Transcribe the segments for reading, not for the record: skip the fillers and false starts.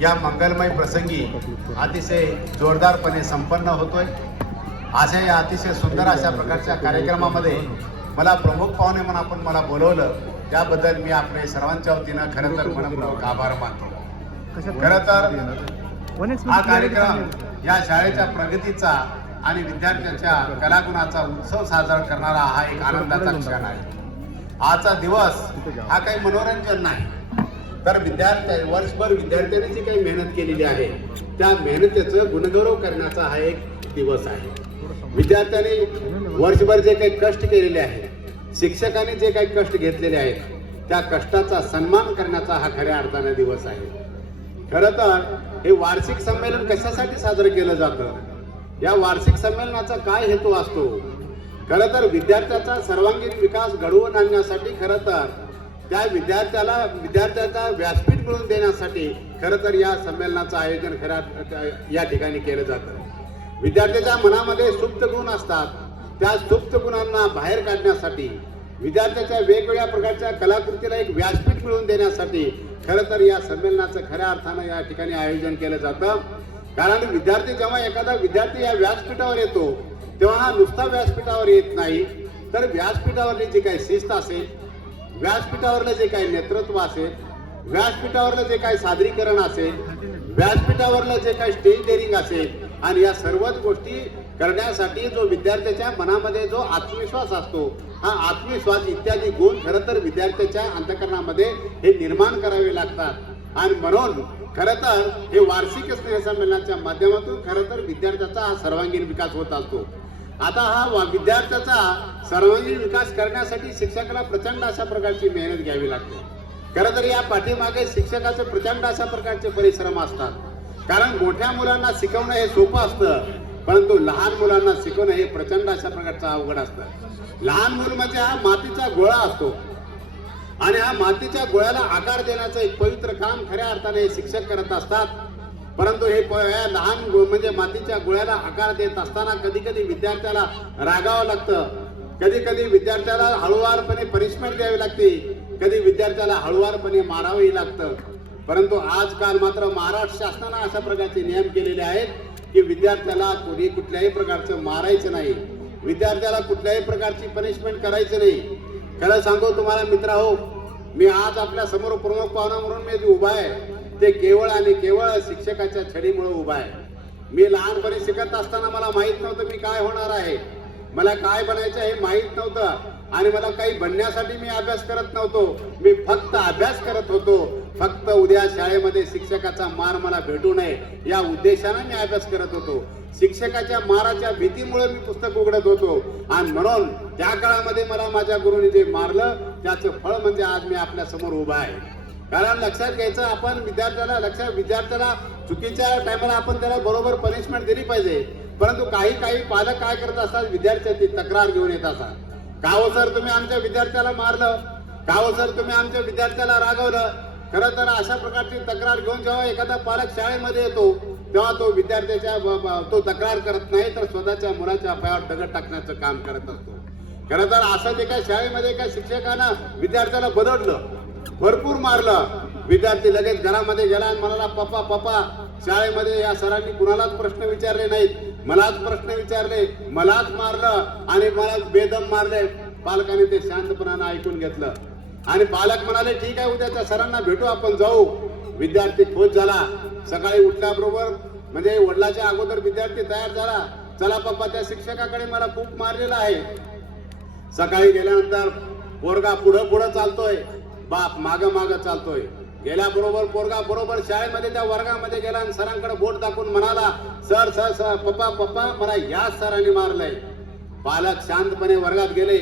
या मंगलमय प्रसंगी अतिशय जोरदारपणे संपन्न होतोय। अशा या अतिशय सुंदर अशा प्रकारच्या कार्यक्रमामध्ये मला प्रमुख पाहुणे म्हणून आपण मला बोलवलं, त्याबद्दल मी आपले सर्वांच्या वतीनं खरं तर मनपूर्वक आभार मानतो। खरं तर हा कार्यक्रम या शाळेच्या प्रगतीचा आणि विद्यार्थ्यांच्या कलागुणाचा उत्सव साजरा करणारा हा एक आनंदाचा क्षण आहे। आजचा दिवस हा काही मनोरंजन नाही, तर वर्षभर विद्यार्थ्यांनी जी काही मेहनत केलेली आहे त्या मेहनतीचं गुणगौरव करण्याचा हा एक दिवस आहे। विद्यार्थ्यांनी वर्षभर जे काही कष्ट केलेले आहेत, शिक्षकांनी जे काही कष्ट घेतलेले आहेत त्या कष्टाचा सन्मान करण्याचा हा खऱ्या अर्थाने दिवस आहे। खरं तर हे वार्षिक संमेलन कशासाठी साजरं केलं जातं, या वार्षिक संमेलनाचा काय हेतू असतो? खरं तर विद्यार्थ्याचा सर्वांगीण विकास घडवून आणण्यासाठी, खरं तर त्या विद्यार्थ्याचा व्यासपीठ मिळवून देण्यासाठी खरं तर या संमेलनाचं आयोजन या ठिकाणी केलं जातं। विद्यार्थ्याच्या मनामध्ये सुप्त गुण असतात, त्या सुप्त गुणांना बाहेर काढण्यासाठी, विद्यार्थ्याच्या वेगवेगळ्या प्रकारच्या कलाकृतीला एक व्यासपीठ मिळवून देण्यासाठी खरं तर या संमेलनाचं खऱ्या अर्थानं या ठिकाणी आयोजन केलं जातं। कारण जेव्हा एखादा विद्यार्थी या व्यासपीठावर येतो तेव्हा हा नुसता व्यासपीठावर येत नाही, तर व्यासपीठावरली जी काही शिस्त असेल, व्यासपीठावरलं जे काही नेतृत्व असेल, व्यासपीठावरलं जे काही सादरीकरण असेल, व्यासपीठावरलं जे काही स्टेज डेअरिंग असेल, आणि या सर्वच गोष्टी करण्यासाठी जो विद्यार्थ्याच्या मनामध्ये जो आत्मविश्वास असतो, हा आत्मविश्वास इत्यादी गुण खरं तर विद्यार्थ्याच्या अंतःकरणामध्ये हे निर्माण करावे लागतात। आणि म्हणून खरं तर हे वार्षिक स्नेहसंमेलनाच्या माध्यमातून खरं तर विद्यार्थ्याचा हा सर्वांगीण विकास होत असतो। आता हा विद्यार्थ्याचा सर्वांगीण विकास करण्यासाठी शिक्षकाला प्रचंड अशा प्रकारची मेहनत घ्यावी लागते। खरं तर या पाठीमागे शिक्षकाचे प्रचंड अशा प्रकारचे परिश्रम असतात। कारण मोठ्या मुलांना शिकवणं हे सोपं असतं, परंतु लहान मुलांना शिकवणं हे प्रचंड अशा प्रकारचं अवघड असतं। लहान मूल म्हणजे हा मातीचा गोळा असतो, आणि हा मातीच्या गोळ्याला आकार देण्याचं एक पवित्र काम खऱ्या अर्थाने शिक्षक करत असतात। परंतु हे लहान म्हणजे मातीच्या गोळ्याला आकार देत असताना कधी कधी विद्यार्थ्याला रागावं लागतं, कधी कधी विद्यार्थ्याला हळूवारपणे पनिशमेंट द्यावी लागते, कधी विद्यार्थ्याला हळूवारपणे मारावंही लागतं। परंतु आजकाल मात्र महाराष्ट्र शासनानं अशा प्रकारचे नियम केलेले आहेत की विद्यार्थ्याला कोणी कुठल्याही प्रकारचं मारायचं नाही, विद्यार्थ्याला कुठल्याही प्रकारची पनिशमेंट करायचं नाही। खरं सांगू तुम्हाला मित्रहो, मी आज आपल्या समोर प्रमुख पाहुणा म्हणून मी उभा आहे ते केवळ आणि केवळ शिक्षकाच्या छडीमुळे उभा आहे। मी लहानपणी शिकत असताना मला माहित नव्हतं मी काय होणार आहे, मला काय बनायचं हे माहित नव्हतं, आणि मला काही बनण्यासाठी मी अभ्यास करत नव्हतो, मी फक्त अभ्यास करत होतो। फक्त उद्या शाळेमध्ये शिक्षकाचा मार मला भेटू नये या उद्देशाने मी अभ्यास करत होतो। शिक्षकाच्या माराच्या भीतीमुळे मी पुस्तक उघडत होतो, आणि म्हणून त्या काळामध्ये मला माझ्या गुरुने जे मारलं त्याचं फळ म्हणजे आज मी आपल्या समोर उभा आहे। कारण लक्षात घ्यायचं, आपण विद्यार्थ्याला चुकीच्या टायमाला आपण त्याला बरोबर पनिशमेंट दिली पाहिजे, परंतु काही पालक काय करत असतात, विद्यार्थ्याची तक्रार घेऊन येत असतात। का हो सर तुम्ही आमच्या विद्यार्थ्याला मारलं, का हो सर तुम्ही आमच्या विद्यार्थ्याला रागवलं। खरं तर अशा प्रकारची तक्रार घेऊन जेव्हा एखादा पालक शाळेमध्ये येतो तेव्हा तो विद्यार्थ्याच्या तो तक्रार करत नाही, तर स्वतःच्या मुलाच्या पायावर दगड टाकण्याचं काम करत असतो। खरं तर असं जे काय शाळेमध्ये एका शिक्षकानं विद्यार्थ्याला बदललं, भरपूर मारलं, विद्यार्थी लगेच घरामध्ये गेला आणि म्हणाला, पप्पा पप्पा शाळेमध्ये या सरांनी कुणालाच प्रश्न विचारले नाहीत, मलाच प्रश्न विचारले, मलाच मारलं आणि मला बेदम मारले। पालकाने ते शांतपणाने ऐकून घेतलं, आणि पालक म्हणाले ठीक आहे उद्या सरांना भेटू, आपण जाऊ। विद्यार्थी खुश झाला। सकाळी उठल्याबरोबर म्हणजे वडिलाच्या अगोदर विद्यार्थी तयार झाला, चला पप्पा त्या शिक्षकाकडे मला खूप मारलेला आहे। सकाळी गेल्यानंतर पोरगा पुढं चालतोय, बाप मागं चालतोय। गेल्याबरोबर पोरगा बरोबर शाळेमध्ये त्या वर्गामध्ये गेला आणि सरांकडे बोट दाखवून म्हणाला, सर सर सर पप्पा मला या सरांनी मारलंय। पालक शांतपणे वर्गात गेले,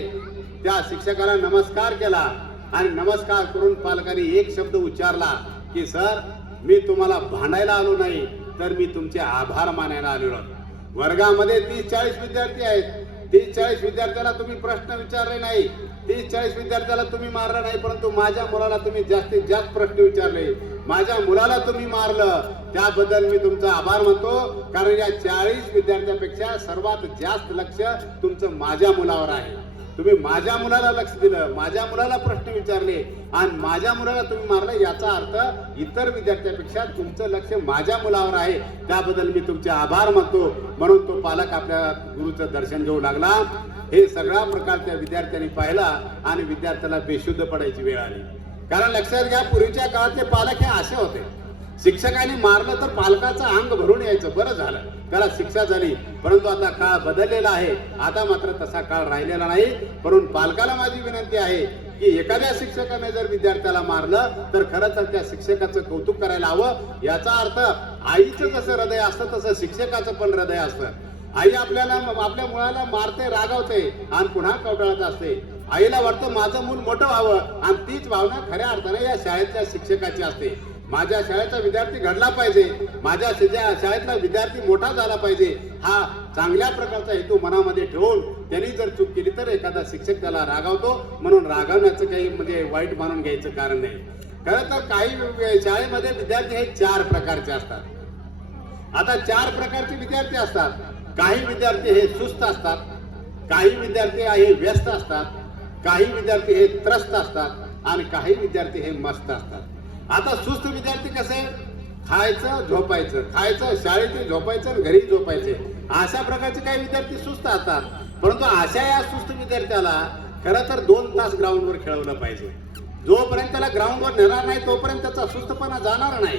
त्या शिक्षकाला नमस्कार केला, आणि नमस्कार करून पालकांनी एक शब्द उच्चारला की सर मी तुम्हाला भांडायला आलो नाही, तर मी तुमचे आभार मानायला आलेलो। वर्गामध्ये 30-40 विद्यार्थी आहेत, 30-40 विद्यार्थ्याला तुम्ही प्रश्न विचारले नाही, 30-40 विद्यार्थ्याला तुम्ही मारलं नाही, परंतु माझ्या मुलाला तुम्ही जास्तीत जास्त प्रश्न विचारले, माझ्या मुलाला तुम्ही मारलं, त्याबद्दल मी तुमचा आभार मानतो। कारण या 40 विद्यार्थ्यांपेक्षा सर्वात जास्त लक्ष तुमचं माझ्या मुलावर आहे। तुम्ही माझ्या मुलाला लक्ष दिलं, माझ्या मुलाला प्रश्न विचारले आणि माझ्या मुलाला तुम्ही मारलं, याचा अर्थ इतर विद्यार्थ्यांपेक्षा तुमचं लक्ष माझ्या मुलावर आहे. त्याबद्दल मी तुमचे आभार मानतो. म्हणून तो पालक आपल्या गुरुचं दर्शन घेऊ लागला. हे सगळा प्रकार त्या विद्यार्थ्यांनी पाहिला आणि विद्यार्थ्याला बेशुद्ध पडायची वेळ आली. कारण लक्षात घ्या, पूर्वीच्या काळातले पालक हे असे होते, शिक्षकांनी मारलं तर पालकाचं अंग भरून यायचं, बरं झालं, त्याला शिक्षा झाली. परंतु आता काळ बदललेला आहे. आता मात्र तसा काळ राहिलेला नाही. परंतु पालकाला माझी विनंती आहे की एखाद्या शिक्षकाने जर विद्यार्थ्याला मारलं तर खरं तर त्या शिक्षकाचं कौतुक करायला हवं. याचा अर्थ आईचं जसं हृदय असतं तसं शिक्षकाचं पण हृदय असतं. आई आपल्या मुलाला मारते, रागावते आणि पुन्हा कवटाळत असते. आईला वाटतं माझं मूल मोठं व्हावं आणि तीच भावना खऱ्या अर्थाने या शाळेच्या शिक्षकाची असते. माझ्या शाळेचा विद्यार्थी घडला पाहिजे, माझ्या शाळेतला विद्यार्थी मोठा झाला पाहिजे, हा चांगल्या प्रकारचा हेतू मनामध्ये ठेवून त्यांनी जर चूक केली तर एखादा शिक्षक त्याला रागावतो. म्हणून रागावण्याचं काही म्हणजे वाईट मानून घ्यायचं कारण नाही. खरं तर काही शाळेमध्ये विद्यार्थी हे 4 प्रकारचे असतात. आता 4 प्रकारचे विद्यार्थी असतात. काही विद्यार्थी हे सुस्त असतात, काही विद्यार्थी हे व्यस्त असतात, काही विद्यार्थी हे त्रस्त असतात आणि काही विद्यार्थी हे मस्त असतात. आता सुस्त विद्यार्थी कसे, खायचं झोपायचं, खायचं शाळेत झोपायचं आणि घरी झोपायचे, अशा प्रकारचे काही विद्यार्थी सुस्त असतात. परंतु अशा या सुस्त विद्यार्थ्याला खरं तर 2 तास ग्राउंडवर खेळवलं पाहिजे. जोपर्यंत त्याला ग्राउंडवर नेणार नाही तोपर्यंत त्याचा सुस्तपणा जाणार नाही.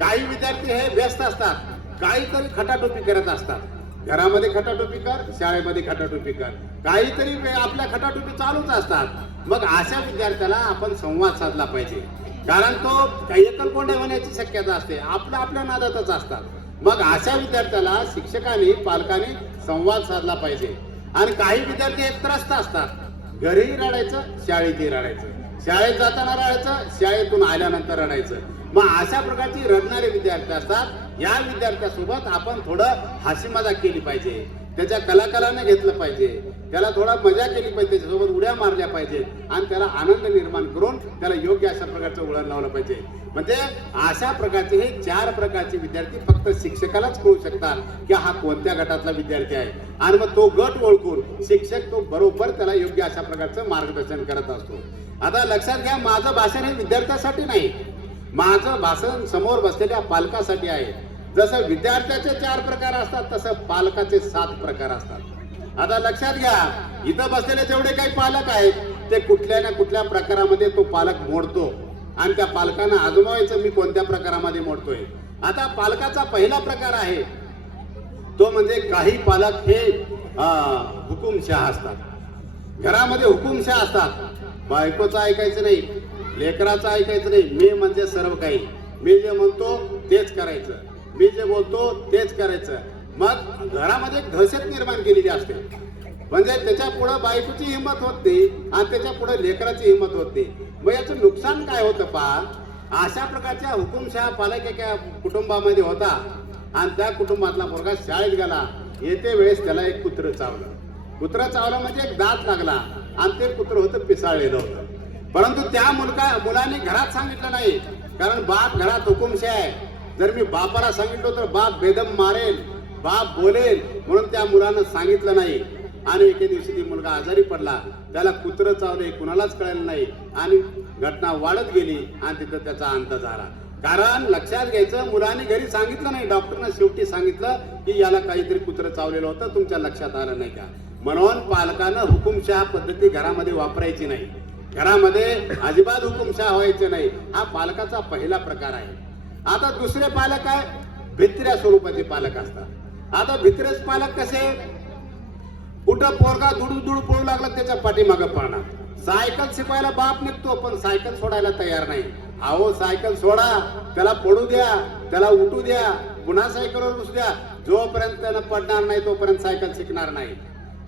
काही विद्यार्थी हे व्यस्त असतात, काहीतरी खटाटोपी करत असतात. घरामध्ये खटाटोपी कर, शाळेमध्ये खटाटोपी कर, काहीतरी आपल्या खटाटोपी चालूच असतात. मग अशा विद्यार्थ्याला आपण संवाद साधला पाहिजे. कारण तो एकलकोंडे होण्याची शक्यता असते, आपल्या नादातच असतात. मग अशा विद्यार्थ्याला शिक्षकांनी पालकांनी संवाद साधला पाहिजे. आणि काही विद्यार्थी हे त्रस्त असतात, घरीही रडायचं, शाळेतही रडायचं, शाळेत जाताना रडायचं, शाळेतून आल्यानंतर रडायचं. मग अशा प्रकारची रडणारे विद्यार्थी असतात. या विद्यार्थ्यासोबत आपण थोडं हास्य मजाक केली पाहिजे, त्याच्या कलाकाराने घेतलं पाहिजे, त्याला थोडा मजा केली पाहिजे, त्याच्यासोबत उड्या मारल्या पाहिजेत आणि त्याला आनंद निर्माण करून त्याला योग्य अशा प्रकारचं वळण लावलं पाहिजे. म्हणजे अशा प्रकारचे हे 4 प्रकारचे विद्यार्थी फक्त शिक्षकालाच कळू शकतात की हा कोणत्या गटातला विद्यार्थी आहे. आणि मग तो गट ओळखून शिक्षक तो बरोबर त्याला योग्य अशा प्रकारचं मार्गदर्शन करत असतो. आता लक्षात घ्या, माझं भाषण हे विद्यार्थ्यासाठी नाही, माझं भाषण समोर बसलेल्या पालकासाठी आहे. जसं विद्यार्थ्याचे 4 प्रकार असतात तसं पालकाचे 7 प्रकार असतात. आता लक्षात घ्या, इथं बसलेले जेवढे काही पालक आहेत ते कुठल्या ना कुठल्या प्रकारामध्ये तो पालक मोडतो आणि त्या पालकांना आजमावायचं मी कोणत्या प्रकारामध्ये मोडतोय. आता पालकाचा पहिला प्रकार आहे तो म्हणजे काही पालक हे हुकुमशाह असतात. घरामध्ये हुकुमशाह असतात. बायकोचं ऐकायचं नाही, लेकराचं ऐकायचं नाही, मी म्हणजे सर्व काही, मी जे म्हणतो तेच करायचं, मी जे बोलतो तेच करायचं. मग घरामध्ये दहशत निर्माण केलेली असते. म्हणजे त्याच्या पुढे बायकोची हिंमत होत नाही आणि त्याच्या पुढे लेकराची हिंमत होत नाही. मग याचं नुकसान काय होतं पहा. अशा प्रकारच्या हुकुमशाह पालक एका कुटुंबामध्ये होता आणि त्या कुटुंबातला पोरगा शाळेत गेला. येते वेळेस त्याला एक कुत्रं चावलं. कुत्रं चावलं म्हणजे एक दात लागला आणि ते कुत्रं होतं पिसाळलेलं होतं. परंतु त्या मुलाने घरात सांगितलं नाही, कारण बाप घरात हुकुमशाह आहे. जर मी बापाला सांगितलं तर बाप बेदम मारेल, बाप बोलेल, म्हणून त्या मुलानं सांगितलं नाही. आणि एके दिवशी ती मुलगा आजारी पडला, त्याला कुत्रं चावले, कुणालाच कळलं नाही आणि घटना वाढत गेली आणि तिथं त्याचा अंत झाला. कारण लक्षात घ्यायचं, मुलांनी घरी सांगितलं नाही, डॉक्टरनं शेवटी सांगितलं की याला काहीतरी कुत्रं चावलेलं होतं, तुमच्या लक्षात आलं नाही का. म्हणून पालकानं हुकुमशाह पद्धती घरामध्ये वापरायची नाही, घरामध्ये अजिबात हुकुमशाह व्हायचे नाही. हा पालकाचा पहिला प्रकार आहे. आता दुसरे पालक आहे भित्र्या स्वरूपाचे पालक असतात. आता भित्रेच पालक कसे, कुठं पोरगा दुडू पळू लागला त्याच्या पाठीमागं पळणार. सायकल शिकवायला बाप निघतो पण सायकल सोडायला तयार नाही. अहो सायकल सोडा, त्याला पडू द्या, त्याला उठू द्या, पुन्हा सायकलवर बसू द्या. जोपर्यंत त्यानं पडणार नाही तोपर्यंत सायकल शिकणार नाही.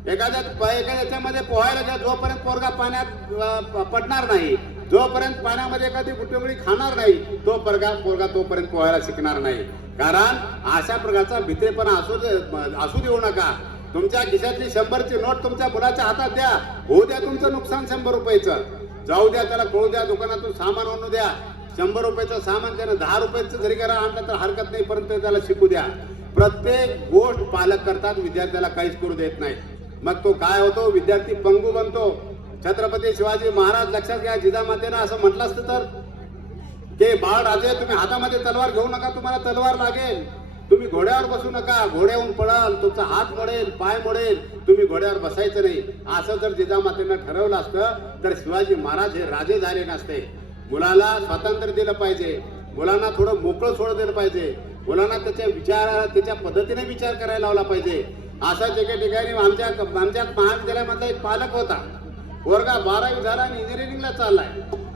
एखाद्याच्यामध्ये पोहायला द्या, जोपर्यंत पोरगा पाण्यात पडणार नाही, जोपर्यंत पाण्यामध्ये एखादी बुटबुडी खाणार नाही तो पोरगा तोपर्यंत पोहायला शिकणार नाही. कारण अशा प्रकारचा भित्रेपणा असू देऊ नका. तुमच्या खिशातली 100ची नोट तुमच्या मुलाच्या हातात द्या, होऊ द्या तुमचं नुकसान 100 रुपयाचं, जाऊ द्या, त्याला कळू द्या, दुकानातून सामान आणू द्या. 100 रुपयाचं सामान त्यानं 10 रुपयाचं जरी करा आणलं तर हरकत नाही, परंतु त्याला शिकू द्या. प्रत्येक गोष्ट पालक करतात, विद्यार्थ्याला काहीच करू देत नाही. मग तो काय होतो, विद्यार्थी पंगू बनतो. छत्रपती शिवाजी महाराज, लक्षात घ्या, जिजामातेनं असं म्हटलं असतं तर की बाळ राजे तुम्ही हातामध्ये तलवार घेऊ नका, तुम्हाला तलवार लागेल, तुम्ही घोड्यावर बसू नका, घोड्याहून पळाल, तुमचा हात मोडेल, पाय मोडेल, तुम्ही घोड्यावर बसायचं नाही. असं जर जिजामातेनं ठरवलं असतं तर शिवाजी महाराज हे राजे झाले नसते. मुलाला स्वातंत्र्य दिलं पाहिजे, मुलांना थोडं मोकळं सोड दिलं पाहिजे, मुलांना त्याच्या पद्धतीने विचार करायला लावला पाहिजे. असाच एका ठिकाणी आमच्या महाविद्यालयामधला एक पालक होता. पोरगा 12वी झाला आणि इंजिनिअरिंगला चाललाय,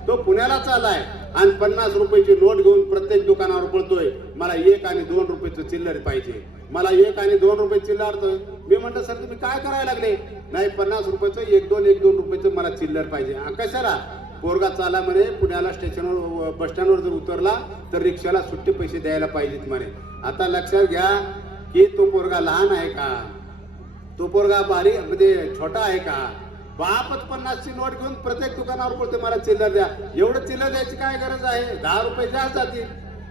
तो पुण्याला चाललाय आणि 50 रुपयाची नोट घेऊन प्रत्येक दुकानावर पळतोय, मला 1 आणि 2 रुपयाचं चिल्लर पाहिजे, मला 1 आणि 2 रुपये चिल्लर. मी म्हणतो सर तुम्ही काय करायला लागले? नाही 50 रुपयाचं 1-2 रुपयाचं मला चिल्लर पाहिजे. कशाला? पोरगा चाला म्हणे पुण्याला, स्टेशनवर बस स्टँडवर जर उतरला तर रिक्षाला सुट्टे पैसे द्यायला पाहिजेत म्हणे. आता लक्षात घ्या की तो पोरगा लहान आहे का, तो पोरगा बारीक म्हणजे छोटा आहे का? बापच 50ची नोट घेऊन प्रत्येक दुकानावर पडते, मला चिल्लर द्या. एवढं चिल्लर द्यायची काय गरज आहे? 10 रुपये जास्त जातील.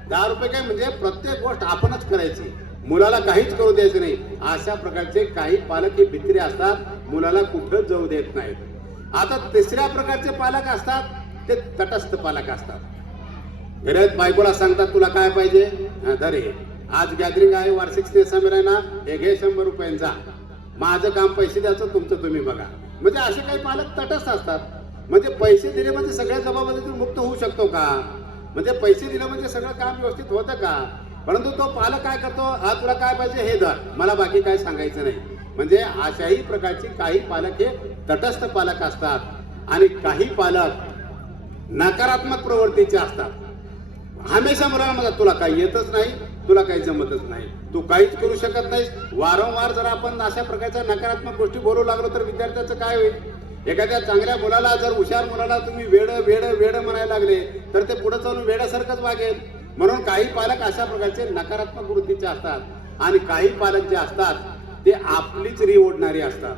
10 रुपये काय म्हणजे प्रत्येक गोष्ट आपणच करायची, मुलाला काहीच करू द्यायचं नाही. अशा प्रकारचे काही पालक हे भित्रे असतात, मुलाला कुठं जाऊ देत नाहीत. आता तिसऱ्या प्रकारचे पालक असतात ते तटस्थ पालक असतात. घरात बायकोला सांगतात तुला काय पाहिजे, धरे आज गॅदरिंग आहे, वार्षिक स्नेहसंमेलन आहे ना, हे घे 100 रुपयांचा, माझं काम पैसे द्यायचं, तुमचं तुम्ही बघा. म्हणजे असे काही पालक तटस्थ असतात. म्हणजे पैसे दिले म्हणजे सगळ्या जबाबदारीतून मुक्त होऊ शकतो का? म्हणजे पैसे दिले म्हणजे सगळं काम व्यवस्थित होतं का? परंतु तो पालक काय करतो, हा तुला काय पाहिजे हे धर, मला बाकी काय सांगायचं नाही. म्हणजे अशाही प्रकारची काही पालक हे तटस्थ पालक असतात आणि काही पालक नकारात्मक प्रवृत्तीचे असतात. हमेशा मुलांना म्हणतात तुला काही येतच नाही, तुला काही जमतच नाही, तू काहीच करू शकत नाहीस. वारंवार जर आपण अशा प्रकारच्या नकारात्मक गोष्टी बोलू लागलो तर विद्यार्थ्याचं काय होईल? एखाद्या चांगल्या मुलाला, जर हुशार मुलाला तुम्ही वेड वेड वेड म्हणायला लागले तर ते पुढे चालून वेड्यासारखंच वागेल. म्हणून काही पालक अशा प्रकारचे नकारात्मक वृत्तीचे असतात आणि काही पालक जे असतात ते आपलीच री ओढणारी असतात.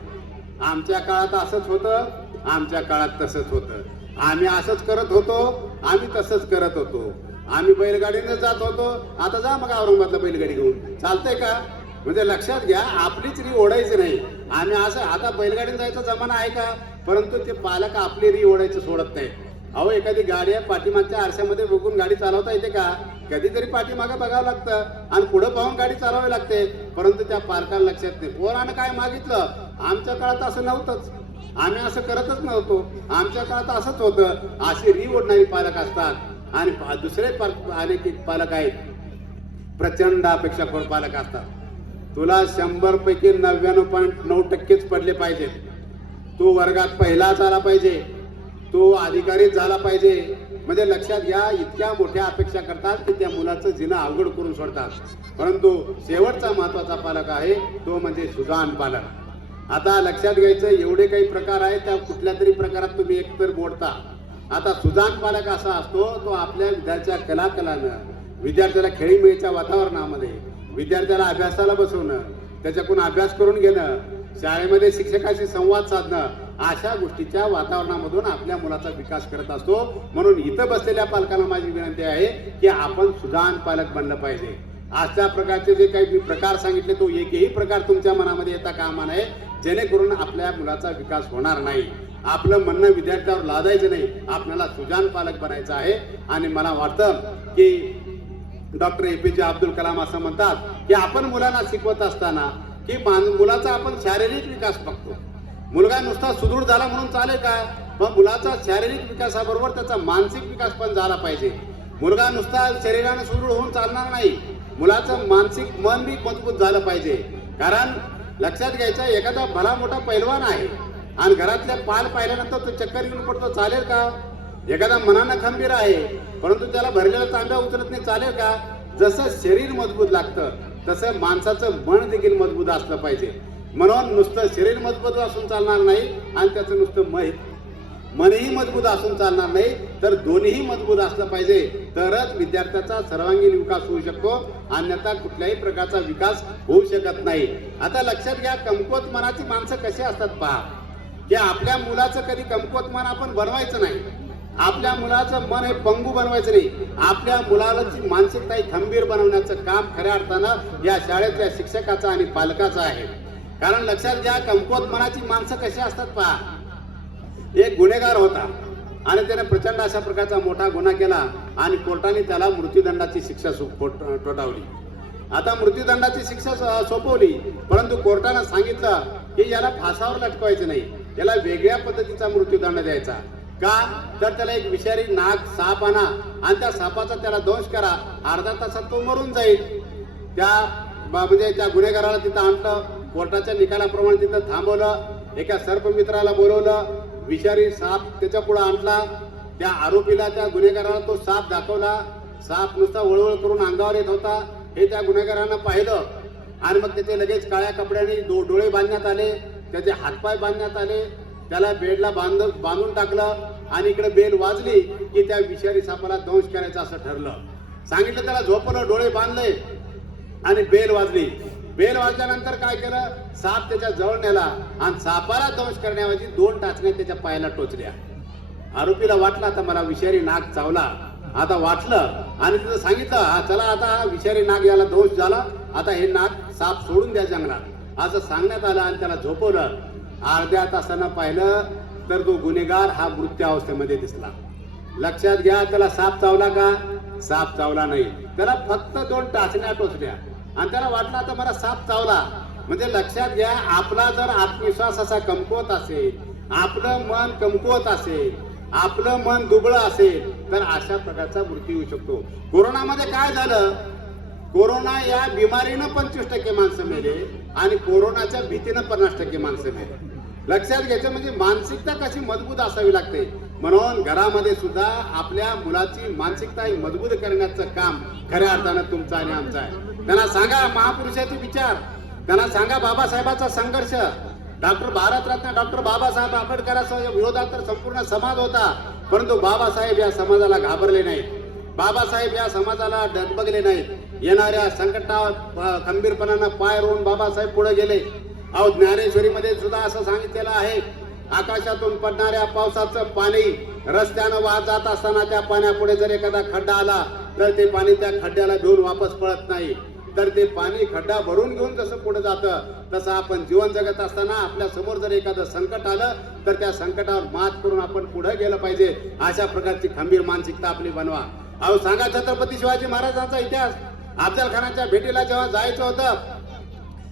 आमच्या काळात असंच होतं, आमच्या काळात तसंच होतं, आम्ही असंच करत होतो, आम्ही तसंच करत होतो, आम्ही बैलगाडीने जात होतो, आता जा मग औरंगाबादला बैलगाडी घेऊन, चालतंय का? म्हणजे लक्षात घ्या, आपलीच री ओढायची नाही. आम्ही असं आता बैलगाडीने जायचा जमाना आहे का? परंतु ते पालक आपली री ओढायचं सोडत नाही. अहो एखादी गाडी आहे, पाठीमागच्या आरशामध्ये बघून गाडी चालवता येते का? कधीतरी पाठीमागं बघावं लागतं आणि पुढे पाहून गाडी चालवावी लागते. परंतु त्या पालकाला लक्षात नाही. पोरानं काय मागितलं? आमच्या काळात असं नव्हतंच, आम्ही असं करतच नव्हतो, आमच्या काळात असंच होतं. अशी री ओढणारी पालक असतात. आणि दुसरे अनेक पालक आहेत, प्रचंड अपेक्षाखोर पालक असतात. तुला 100 पैकी 99.9% पडले पाहिजेत, तू वर्गात पहिलाच आला पाहिजे, तो अधिकारीच झाला पाहिजे. म्हणजे लक्षात घ्या, इतक्या मोठ्या अपेक्षा करतात की त्या मुलाचं जिणं अवघड करून सोडतात. परंतु शेवटचा महत्वाचा पालक आहे तो म्हणजे सुजाण पालक. आता लक्षात घ्यायचं, एवढे काही प्रकार आहेत, त्या कुठल्या तरी प्रकारात तुम्ही एकतर मोडता. आता सुजाण पालक असा असतो, तो आपल्या विद्यार्थ्याच्या कलाकलानं, विद्यार्थ्याला खेळीमेळीच्या वातावरणामध्ये, विद्यार्थ्याला अभ्यासाला बसवणं, त्याच्याकडून अभ्यास करून घेणं, शाळेमध्ये शिक्षकाशी संवाद साधणं, अशा गोष्टीच्या वातावरणामधून आपल्या मुलाचा विकास करत असतो. म्हणून इथं बसलेल्या पालकांना माझी विनंती आहे की आपण सुजाण पालक बनलं पाहिजे. अशा प्रकारचे जे काही मी प्रकार सांगितले तो एकही प्रकार तुमच्या मनामध्ये येता कामा नये, जेणेकरून आपल्या मुलाचा विकास होणार नाही. आपलं म्हणणं विद्यार्थ्यावर लादायचं नाही, आपल्याला सुजाण पालक बनायचं आहे. आणि मला वाटतं की डॉक्टर APJ अब्दुल कलाम असं म्हणतात की आपण मुलांना शिकवत असताना की मुलाचा आपण शारीरिक विकास बघतो. मुलगा नुसता सुदृढ झाला म्हणून चालेल का? पण मुलाचा शारीरिक विकासाबरोबर त्याचा मानसिक विकास पण झाला पाहिजे. मुलगा नुसता शरीराने सुदृढ होऊन चालणार नाही, मुलाचं मानसिक मन बी मजबूत झालं पाहिजे. कारण लक्षात घ्यायचं, एखादा भला मोठा पैलवान आहे आणि घरातल्या पाल पाहिल्यानंतर तो चक्कर येऊन पडतो, चालेल का? एखादा मनानं खंबीर आहे परंतु त्याला भरलेला तांब्या उचलत नाही, चालेल का? जसं शरीर मजबूत लागतं तसं माणसाचं मन देखील मजबूत असलं पाहिजे. म्हणून नुसतं शरीर मजबूत असून चालणार नाही आणि त्याचं नुसतं मनही मजबूत असून चालणार नाही, तर दोन्हीही मजबूत असलं पाहिजे, तरच विद्यार्थ्याचा सर्वांगीण विकास होऊ शकतो. अन्यथा कुठल्याही प्रकारचा विकास होऊ शकत नाही. आता लक्षात घ्या, कमकुवत मनाची माणसं कशी असतात पहा, की आपल्या मुलाचं कधी कमकुवत मन आपण बनवायचं नाही, आपल्या मुलाचं मन हे पंगू बनवायचं नाही. आपल्या मुलाची मानसिकता खंबीर बनवण्याचं काम खऱ्या अर्थानं या शाळेतल्या शिक्षकाचं आणि पालकाचं आहे. कारण लक्षात घ्या, कमकुवत मनाची माणसं कशी असतात पहा. एक गुन्हेगार होता आणि त्याने प्रचंड अशा प्रकारचा मोठा गुन्हा केला आणि कोर्टाने त्याला मृत्यूदंडाची शिक्षा ठोठावली. आता मृत्यूदंडाची शिक्षा सोपवली, परंतु कोर्टानं सांगितलं की याला फासावर लटकवायचं नाही, याला वेगळ्या पद्धतीचा मृत्यूदंड द्यायचा. का तर त्याला एक विषारी नाग साप आणा आणि त्या सापाचा त्याला दंश करा, अर्धा तासात तो मरून जाईल. म्हणजे त्या गुन्हेगाराला तिथं आणलं, कोर्टाच्या निकालाप्रमाणे तिथं थांबवलं, एका सर्पमित्राला बोलवलं, विषारी साप त्याच्या पुढे आणला, त्या आरोपीला त्या गुन्हेगाराला तो साप दाखवला. साप नुसता वळवळ करून अंगावर येत होता, हे त्या गुन्हेगारानं पाहिलं आणि मग त्याचे लगेच काळ्या कपड्याने डोळे बांधण्यात आले, त्याचे हातपाय बांधण्यात आले, त्याला बेडला बांधून टाकलं आणि इकडे बेल वाजली की त्या विषारी सापाला दंश करायचं असं ठरलं. सांगितलं त्याला झोपवलं, डोळे बांधले आणि बेल वाजली. बेल वाजल्यानंतर काय केलं, साप त्याच्या जवळ नेला आणि सापाला दंश करण्याऐवजी 2 टाचण्या त्याच्या पायाला टोचल्या. आरोपीला वाटलं आता मला विषारी नाग चावला, आता वाटलं आणि तिथं सांगितलं हा चला आता विषारी नाग याला दोष झाला, आता हे नाग साप सोडून द्या जंगलात असं सांगण्यात आलं आणि त्याला झोपवलं. अर्ध्या तासानं पाहिलं तर तो गुन्हेगार हा मृत्यूअवस्थेमध्ये दिसला. लक्षात घ्या, त्याला साप चावला का? साप चावला नाही, त्याला फक्त 2 टाचण्या टोचल्या आणि त्याला वाटलं आता मला साप चावला. म्हणजे लक्षात घ्या, आपला जर आत्मविश्वास असा कमकुवत असेल, आपलं मन कमकुवत असेल, आपलं मन दुबळं असेल तर अशा प्रकारचा मृत्यू होऊ शकतो. कोरोनामध्ये काय झालं, कोरोना या बिमारीनं 25% माणसं मेले आणि कोरोनाच्या भीतीनं 50% माणसं मेले. लक्षात घ्यायचं म्हणजे मानसिकता कशी मजबूत असावी लागते. म्हणून घरामध्ये सुद्धा आपल्या मुलाची मानसिकता मजबूत करण्याचं काम खऱ्या अर्थानं तुमचं आणि आमचं आहे. त्यांना सांगा महापुरुषाचे विचार, त्यांना सांगा बाबासाहेबांचा संघर्ष. भारतरत्न डॉक्टर बाबासाहेब आंबेडकरांच्या विरोधात तर संपूर्ण समाज होता, परंतु बाबासाहेब या समाजाला घाबरले नाहीत, बाबासाहेब या समाजाला डगमगले नाहीत. येणाऱ्या संकटावर खंबीरपणानं पाय रोवून बाबासाहेब पुढे गेले. अहो ज्ञानेश्वरीमध्ये सुद्धा असं सांगितलेलं आहे, आकाशातून पडणाऱ्या पावसाचं पाणी रस्त्यानं वाहत जात असताना त्या पाण्यापुढे जर एखादा खड्डा आला तर ते पाणी त्या खड्ड्याला घेऊन वापस पळत नाही, तर ते पाणी खड्डा भरून घेऊन जसं पुढे जातं तसं आपण जीवन जगत असताना आपल्या समोर जर एखादं संकट आलं तर त्या संकटावर मात करून आपण पुढे गेलं पाहिजे. अशा प्रकारची खंबीर मानसिकता आपली बनवा. अहो सांगा छत्रपती शिवाजी महाराजांचा इतिहास. अफजल खानाच्या भेटीला जेव्हा जायचं होतं,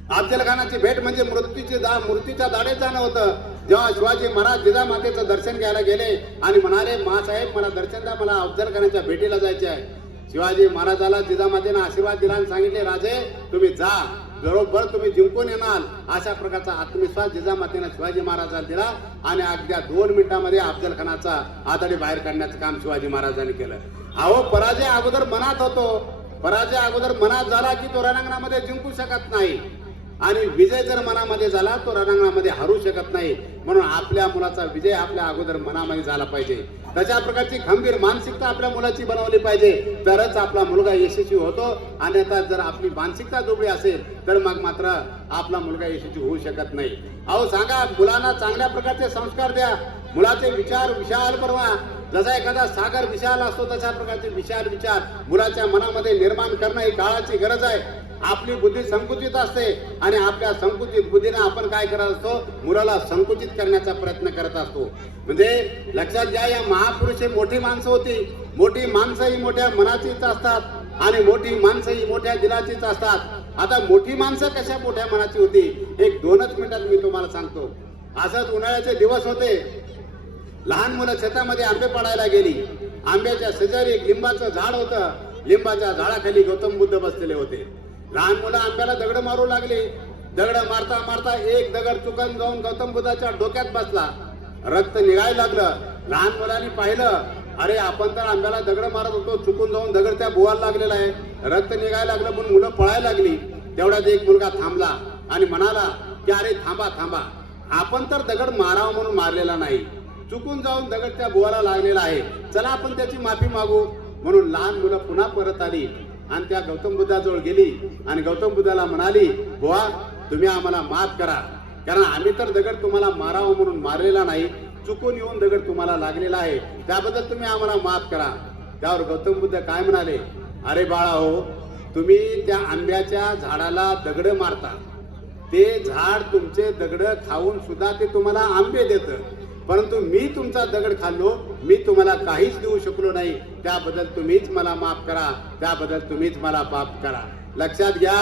अफजल खानाची भेट म्हणजे मृत्यूच्या दाढेत जाणं होतं. जेव्हा शिवाजी महाराज जिजामातेचं दर्शन घ्यायला गेले आणि म्हणाले मासाहेब मला दर्शन द्या, मला अफजल खानाच्या भेटीला जायचे आहे. शिवाजी महाराजाला जिजामातेनं आशीर्वाद दिला आणि सांगितले राजे तुम्ही जा, बरोबर तुम्ही जिंकून येणार. अशा प्रकारचा आत्मविश्वास जिजामातेनं शिवाजी महाराजाला दिला आणि अगदी 2 मिनिटांमध्ये अफजल खानाचा आतडी बाहेर काढण्याचं काम शिवाजी महाराजांनी केलं. अहो पराजय अगोदर मनात होतो, पराजय अगोदर मनात झाला की तो रणांगणामध्ये जिंकू शकत नाही आणि विजय जर मनामध्ये झाला तो रणांगणामध्ये हरू शकत नाही. म्हणून आपल्या मुलाचा विजय आपल्या अगोदर मनामध्ये झाला पाहिजे. तशा प्रकारची खंबीर मानसिकता आपल्या मुलाची बनवली पाहिजे, तरच आपला मुलगा यशस्वी होतो. अन्यथा जर आपली मानसिकता दुबळी असेल तर मग मात्र आपला मुलगा यशस्वी होऊ शकत नाही. अहो सांगा मुलांना चांगल्या प्रकारचे संस्कार द्या, मुलाचे विचार विशाल बनवा. जसा एखादा सागर विशाल असतो तशा प्रकारचे विशाल विचार मुलाच्या मनामध्ये निर्माण करणं ही काळाची गरज आहे. आपली बुद्धी संकुचित असते आणि आपल्या संकुचित बुद्धीने आपण काय करत असतो, मुलाला संकुचित करण्याचा प्रयत्न करत असतो. म्हणजे लक्षात घ्या, या महापुरुष हे मोठी माणसं होती. मोठी माणसं ही मोठ्या मनाचीच असतात आणि मोठी माणसं ही मोठ्या दिलाचीच असतात. आता मोठी माणसं कशा मोठ्या मनाची होती, एक 2च मिनिटात मी तुम्हाला सांगतो. असंच उन्हाळ्याचे दिवस होते, लहान मुलं शेतामध्ये आंबे पाडायला गेली. आंब्याच्या शेजारी एक लिंबाचं झाड होतं, लिंबाच्या झाडाखाली गौतम बुद्ध बसलेले होते. लहान मुलं आंब्याला दगड मारू लागली. दगड मारता मारता एक दगड चुकून जाऊन गौतम बुद्धाच्या डोक्यात बसला. रक्त निघायला लागलं. लहान मुलांनी पाहिलं, अरे आपण तर आंब्याला दगड मारत होतो, चुकून जाऊन दगड त्या बुवाला लागलेला आहे, रक्त निघायला लागलं. म्हणून मुलं पळायला लागली. तेवढ्यात एक मुलगा थांबला आणि म्हणाला की अरे थांबा थांबा, आपण तर दगड मारावा म्हणून मारलेला नाही, चुकून जाऊन दगड त्या बुवाला लागलेला आहे, चला आपण त्याची माफी मागू. म्हणून लहान मुलं पुन्हा परत आली आणि त्या गौतम बुद्धाजवळ गेली आणि गौतम बुद्धाला म्हणाली, बुवा तुम्ही आम्हाला माफ करा, कारण आम्ही तर दगड तुम्हाला मारावा म्हणून मारलेला नाही, चुकून येऊन दगड तुम्हाला लागलेला आहे, त्याबद्दल तुम्ही आम्हाला माफ करा. त्यावर गौतम बुद्ध काय म्हणाले, अरे बाळा हो, तुम्ही त्या आंब्याच्या झाडाला दगड मारता ते झाड तुमचे दगड खाऊन सुद्धा ते तुम्हाला आंबे देतं, परंतु मी तुमचा दगड खाल्लो, मी तुम्हाला काहीच देऊ शकलो नाही, त्याबद्दल तुम्हीच मला माफ करा, त्याबद्दल तुम्हीच मला माफ करा. लक्षात घ्या,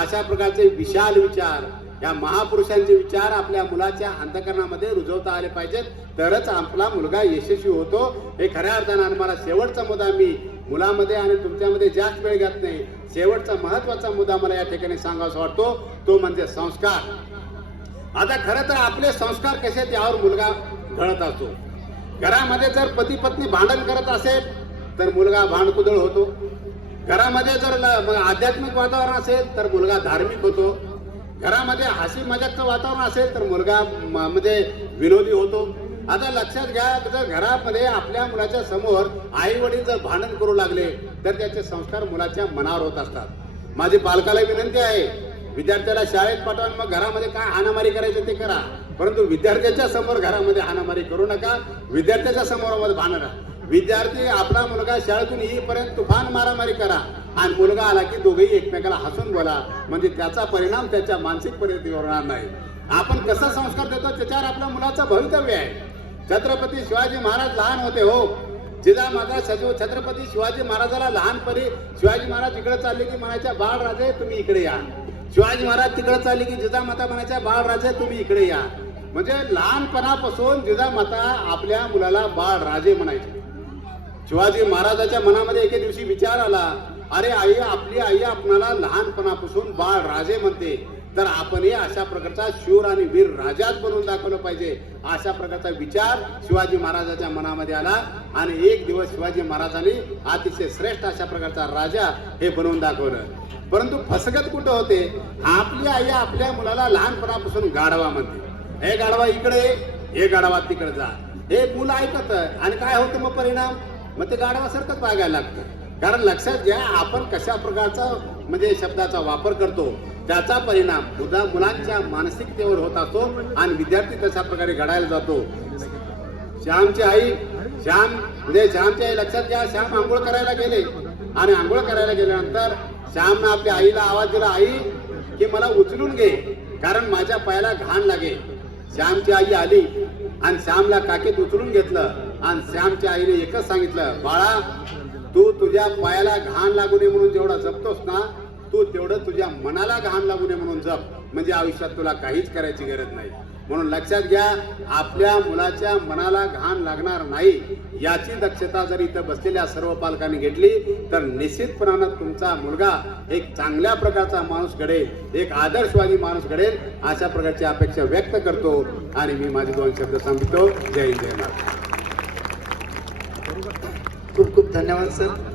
अशा प्रकारचे विशाल विचार, या महापुरुषांचे विचार आपल्या मुलाच्या अंतःकरणामध्ये रुजवता आले पाहिजेत, तरच आपला मुलगा यशस्वी होतो. हे खऱ्या अर्थानं मला शेवटचा मुद्दा मी मुलामध्ये आणि तुमच्यामध्ये जास्त वेळ घेत नाही, शेवटचा महत्वाचा मुद्दा मला या ठिकाणी सांगावासा वाटतो, तो म्हणजे संस्कार. आता खरं तर आपले संस्कार कसे आहेत यावर मुलगा घडत असतो. घरामध्ये जर पती पत्नी भांडण करत असेल तर मुलगा भांडकुदळ होतो. घरामध्ये जर आध्यात्मिक वातावरण असेल तर मुलगा धार्मिक होतो. घरामध्ये हसी मजाकचं वातावरण असेल तर मुलगा म्हणजे विनोदी होतो. आता लक्षात घ्या, जर घरामध्ये आपल्या मुलाच्या समोर आई वडील जर भांडण करू लागले तर त्याचे संस्कार मुलाच्या मनावर होत असतात. माझी पालकाला विनंती आहे, विद्यार्थ्याला शाळेत पाठवा, मग घरामध्ये काय हाणामारी करायचं ते करा, परंतु विद्यार्थ्याच्या समोर घरामध्ये हाणामारी करू नका. विद्यार्थ्याच्या समोर भांडणा. विद्यार्थी आपला मुलगा शाळेतून येईपर्यंत तुफान मारामारी करा आणि मुलगा आला की दोघेही एकमेकाला हसून बोला, म्हणजे त्याचा परिणाम त्याच्या मानसिक परिस्थितीवर होणार नाही. आपण कसं संस्कार देतो त्याच्यावर आपल्या मुलाचं भवितव्य आहे. छत्रपती शिवाजी महाराज लहान होते हो, जिजामाता छत्रपती शिवाजी महाराजाला लहानपणी शिवाजी महाराज इकडे चालले की म्हणायच्या बाळराजे तुम्ही इकडे या, शिवाजी महाराज तिकडे चालले की जिजामाता म्हणायच्या बाळराजे तुम्ही इकडे या. म्हणजे लहानपणापासून जिजामाता आपल्या मुलाला बाळराजे म्हणायचे. शिवाजी महाराजाच्या मनामध्ये एके दिवशी विचार आला, अरे आई, आपली आई आपणाला लहानपणापासून बाळराजे म्हणते, तर आपणही अशा प्रकारचा शूर आणि वीर राजाच बनवून दाखवलं पाहिजे. अशा प्रकारचा विचार शिवाजी महाराजाच्या मनामध्ये आला आणि एक दिवस शिवाजी महाराजांनी अतिशय श्रेष्ठ अशा प्रकारचा राजा हे बनवून दाखवलं. परंतु फसगत कुठं होते, आपली आई आपल्या मुलाला लहानपणापासून गाढवा म्हणते, हे गाढवा इकडे, हे गाढवा तिकडे जा. हे मुलं ऐकत आणि काय होतं मग परिणाम, मग ते गाढवासारखंच वागायला लागतं. कारण लक्षात घ्या, आपण कशा प्रकारचा म्हणजे शब्दाचा वापर करतो त्याचा परिणाम मुलांच्या मानसिकतेवर होत असतो आणि विद्यार्थी तशा प्रकारे घडायला जातो. श्यामची आई श्यामची आई लक्षात घ्या, श्याम आंघोळ करायला गेले आणि आंघोळ करायला गेल्यानंतर श्यामनं आपल्या आईला आवाज दिला, आई की मला उचलून घे कारण माझ्या पायाला घाण लागे. श्यामची आई आली आणि श्यामला काकेत उचलून घेतलं आणि श्यामच्या आईने एकच सांगितलं, बाळा तू तुझ्या पायाला घाण लागू नये म्हणून जेवढा जपतोस ना, तू तेवढं तुझ्या मनाला घाण लागू नये म्हणून जप, म्हणजे आयुष्यात तुला काहीच करायची गरज नाही. म्हणून लक्षात घ्या, आपल्या मुलाच्या मनाला घाण लागणार नाही याची दक्षता जर इथं बसलेल्या सर्व पालकांनी घेतली तर निश्चितपणानं तुमचा मुलगा एक चांगल्या प्रकारचा माणूस घडेल, एक आदर्शवादी माणूस घडेल, अशा प्रकारची अपेक्षा व्यक्त करतो आणि मी माझे 2 शब्द सांगतो. जय हिंद, जय महाराष्ट्र. खूप खूप धन्यवाद सर.